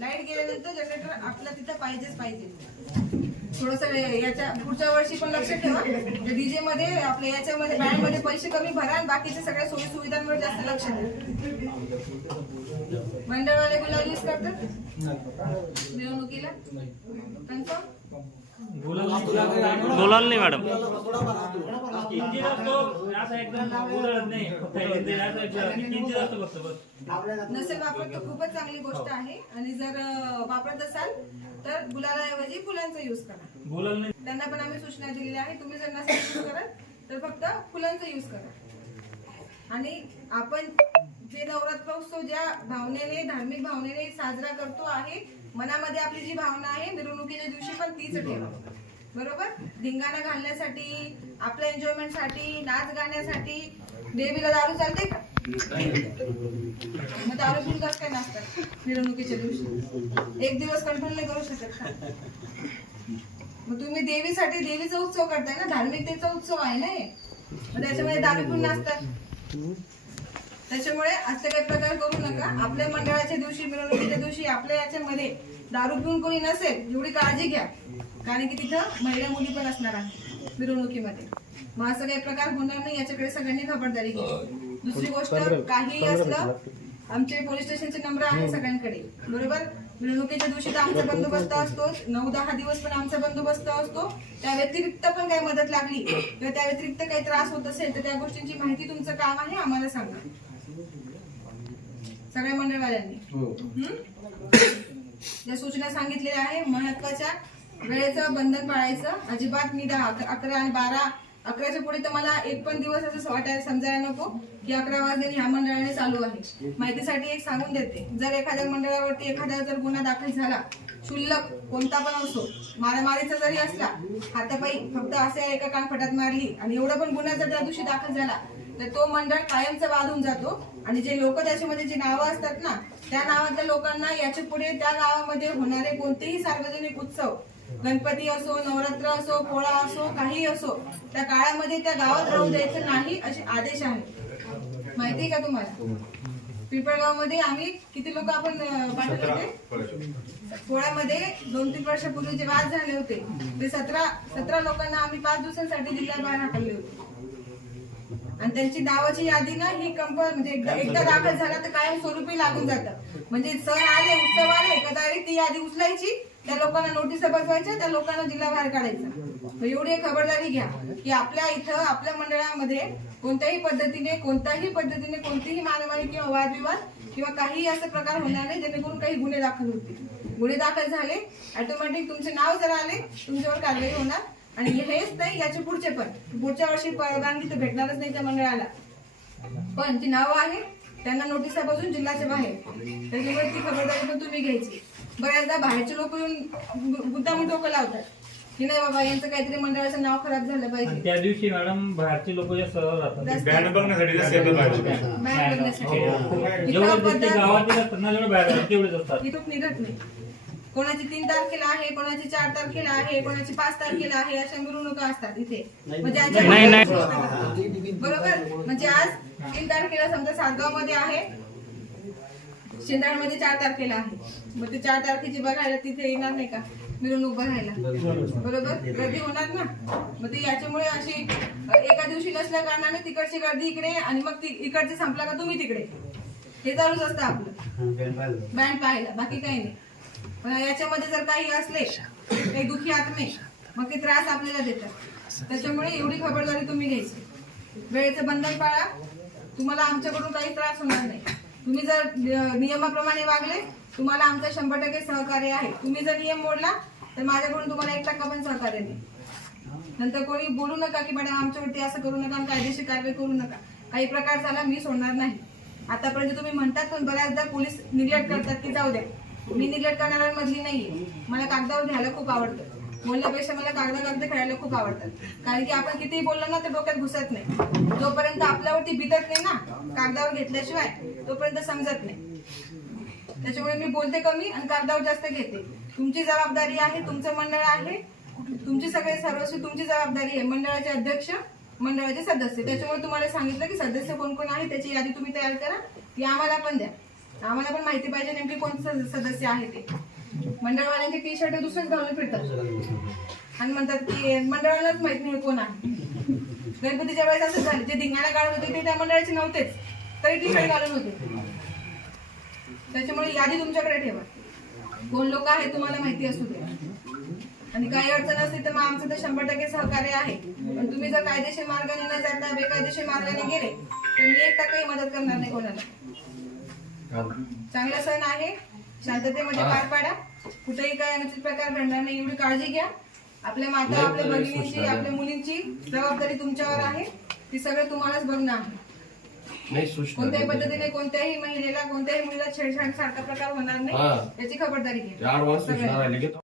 Light गेल्यानंतर generator आपल्या तिथं पाहिजेच पाहिजे. थोडस याच्या पुढच्या वर्षी पण लक्ष ठेवा. डीजे मध्ये आपल्या याच्यामध्ये बँडमध्ये पैसे कमी भरा आणि बाकीच्या सगळ्या सोयी सुविधांवर जास्त लक्ष द्या. मंडळवाले गुलाब यूज करतात? मिरवणुकीला? कन्फर्म बोलाल नाही मॅडम. नसेल वापरत तर खूपच चांगली गोष्ट आहे. आणि जर वापरत असाल तर गुलालाऐवजी फुलांचा यूज करा. त्यांना पण आम्ही सूचना दिलेल्या आहे तुम्ही जर नसेल यूज करत तर फक्त फुलांचा यूज करा. आणि आपण जे नवरात्रोत्सव ज्या भावनेने धार्मिक भावनेने साजरा करतो आहे मनामध्ये आपली जी भावना आहे मिरवणुकीच्या दिवशी पण तीच ठेवा. बरोबर? धिंगाणा घालण्यासाठी आपल्या एन्जॉयमेंटसाठी नाच गाण्यासाठी देवीला दारू चालते का? मग दारू पिऊन कसं काय नाचतात मिरवणुकीच्या दिवशी? एक दिवस कंट्रोल नाही करू शकत का? मग तुम्ही देवीसाठी देवीचा उत्सव करताय ना? धार्मिकतेचा उत्सव आहे ना हे? मग त्याच्यामध्ये दारू पिऊन नाचतात. त्याच्यामुळे असे काही प्रकार करू नका. आपल्या मंडळाच्या दिवशी मिरवणुकीच्या दिवशी आपल्या याच्यामध्ये दारू पिऊन कोणी नसेल एवढी काळजी घ्या. कारण की तिथं महिला मुली पण असणार आहे मिरवणुकीमध्ये. मग असं काही प्रकार होणार नाही याच्याकडे सगळ्यांनी खबरदारी घ्यायची दुसरी गोष्ट काही असलं आमचे पोलीस स्टेशनचे नंबर आहे सगळ्यांकडे. बरोबर? मिरवणुकीच्या दिवशी तर आमचा बंदोबस्त असतो नऊ दहा दिवस पण आमचा बंदोबस्त असतो. त्या व्यतिरिक्त पण काही मदत लागली किंवा त्या व्यतिरिक्त काही त्रास होत असेल तर त्या गोष्टींची माहिती तुमचं काम आहे आम्हाला सांगा. सगळ्या मंडळवाल्यांनी? हम्म? ज्या सूचना सांगितलेल्या आहे महत्त्वाच्या वेळेचं बंधन पाळायचं अजिबात मी दहा अक- अकरा आणि बारा अकराच्या पुढे तर मला एक पण दिवस असं वाटायला समजायला नको की अकरा वाजले ह्या मंडळाने चालू आहे. माहितीसाठी एक सांगून देते जर एखाद्या मंडळावरती एखादा जर गुन्हा दाखल झाला क्षुल्लक कोणता पण असो मारामारीचा जरी असला हातापायी फक्त असे एका कानफटात मारली आणि एवढा पण गुन्हा जर त्या दिवशी दाखल झाला तर तो मंडळ कायमचा बांधून जातो. आणि जे लोक त्याच्यामध्ये जी नावं असतात ना त्या नावातल्या लोकांना याच्यापुढे त्या गावामध्ये होणारे कोणतेही सार्वजनिक उत्सव गणपती असो नवरात्र असो पोळा असो काही असो त्या काळामध्ये त्या गावात राहून द्यायचं नाही असे आदेश आहे माहिती का तुम्हाला? पिंपळगावमध्ये आम्ही किती लोक आपण पाठवले होते? पोळ्यामध्ये दोन तीन वर्षापूर्वी जे वाद झाले होते. ते सतरा सतरा लोकांना आम्ही पाच दिवसांसाठी जिल्ह्याबाहेर हाकलले होते. आणि त्यांची नावाची यादी ना ही कंपल म्हणजे एकदा दाखल झाला तर कायम स्वरूपी लागून जातं. म्हणजे सण आले उत्सव आले का डायरेक्ट ती यादी उचलायची त्या लोकांना नोटीस बसवायच्या त्या लोकांना जिल्हा बाहेर काढायचं. एवढी एक खबरदारी घ्या की आपल्या इथं आपल्या मंडळामध्ये कोणत्याही पद्धतीने कोणत्याही पद्धतीने कोणतीही मानवानी किंवा वादविवाद किंवा काही असे प्रकार होणार नाही जेणेकरून काही गुन्हे दाखल होतील. गुन्हे दाखल झाले ऑटोमॅटिक तुमचे नाव जर आले तुमच्यावर कारवाई होणार. आणि हेच नाही याच्या पुढचे पण. पुढच्या वर्षी परवानगी तर भेटणारच नाही त्या मंडळाला. पण जी नावं आहे त्यांना नोटिसा बसून जिल्ह्याच्या बाहेर. त्याच्यामुळे ती खबरदारी पण तुम्ही घ्यायची. बऱ्याचदा बाहेरचे लोक येऊन मुद्दामून डोकं लावतात. की नाही बाबा यांचं काहीतरी मंडळाचं नाव खराब झालं आणि पाहिजे त्या दिवशी मॅडम बाहेरचे लोक सहज राहतात जास्त- बँड बघण्यासाठी जास्त येतात बाहेरचे. बाहेर बघण्यासाठी. जेवढे इथं जितके पद्धत- गावातील असतात ना जेवढे बाहेर राहतात तेवढेच असतात. इथून निघत नाही. कोणाची तीन तारखेला आहे कोणाची चार तारखेला आहे कोणाची पाच तारखेला आहे अशा मिरवणुका असतात इथे. म्हणजे ज्यांच्या- नाही, नाही. बरोबर? म्हणजे आज तीन तारखेला समजा सातगावमध्ये आहे. शिंदाळमध्ये चार तारखेला आहे. मग ते चार तारखेची बघायला तिथे येणार नाही का? मिरवणूक बघायला. बरोबर? गर्दी होणार ना? मग ते याच्यामुळे अशी अ, एका दिवशी नसल्या कारणाने तिकडची गर्दी इकडे आणि मग ती इकडचे संपला का तुम्ही तिकडे? हे चालूच असतं आपलं. बँड पाहायला. बाकी काही नाही. याच्यामध्ये जर काही असले काही दुखी आत्मे मग ते त्रास आपल्याला देतात. त्याच्यामुळे एवढी खबरदारी तुम्ही घ्यायची. वेळेचं बंधन पाळा. तुम्हाला आमच्याकडून काही त्रास होणार नाही. तुम्ही जर नियमाप्रमाणे वागले तुम्हाला आमचं शंभर टक्के सहकार्य आहे. तुम्ही जर नियम मोडला तर माझ्याकडून तुम्हाला एक टक्का पण सहकार्य नाही. नंतर कोणी बोलू नका की मॅडम आमच्यावरती असं करू नका आणि कायदेशीर कारवाई करू नका. काही प्रकार झाला मी सोडणार नाही. आतापर्यंत तुम्ही म्हणतात पण बऱ्याचदा पोलीस निग्लेक्ट करतात की जाऊ द्या. मी निग्लेक्ट करणाऱ्यांमधली नाहीये. मला कागदावर घ्यायला खूप आवडतं. बोलण्यापेक्षा मला कागदा कागद खेळायला खूप आवडतात कारण की आपण कितीही बोललो ना तर डोक्यात घुसत नाही. जोपर्यंत आपल्यावरती बितत नाही ना कागदावर घेतल्याशिवाय तोपर्यंत समजत नाही. त्याच्यामुळे मी बोलते कमी आणि कागदावर जास्त घेते. तुमची जबाबदारी आहे तुमचं मंडळ आहे. तुमची सगळे सर्वस्वी तुमची जबाबदारी आहे. मंडळाचे अध्यक्ष मंडळाचे सदस्य. त्याच्यामुळे तुम्हाला सांगितलं की सदस्य कोण कोण आहे त्याची यादी तुम्ही तयार करा. ती आम्हाला पण द्या. आम्हाला पण माहिती पाहिजे नेमकी कोण सद- सदस्य आहे ते. मंडळवाल्यांचे टी शर्ट दुसरेच घालून फिरतात. आणि म्हणतात की मंडळालाच माहीत नाही कोण आहे. गणपतीच्या वेळेस असं झालं. जे धिंगाणा काढत होते ते त्या मंडळाचे नव्हतेच. तरी टी शर्ट घालून होते. त्याच्यामुळे यादी तुमच्याकडे ठेवा. कोण लोक आहेत तुम्हाला माहिती असू दे आणि काही अडचण असली तर मग आमचं तर शंभर टक्के सहकार्य आहे. पण तुम्ही जर कायदेशीर मार्गाने न जाता बेकायदेशीर मार्गाने गेले तर मी एक टक्काही मदत करणार नाही कोणाला. चांगला सण आहे. शांततेमध्ये पार पाडा. कुठेही काय अनुचित प्रकार घडणार नाही एवढी काळजी घ्या. आपल्या माता आपल्या भगिनींची आपल्या मुलींची जबाबदारी तुमच्यावर आहे. ती सगळं तुम्हालाच बघणं आहे कोणत्याही पद्धतीने कोणत्याही महिलेला कोणत्याही मुलीला छेडछाड सारखा प्रकार होणार. नाही याची खबरदारी घ्या.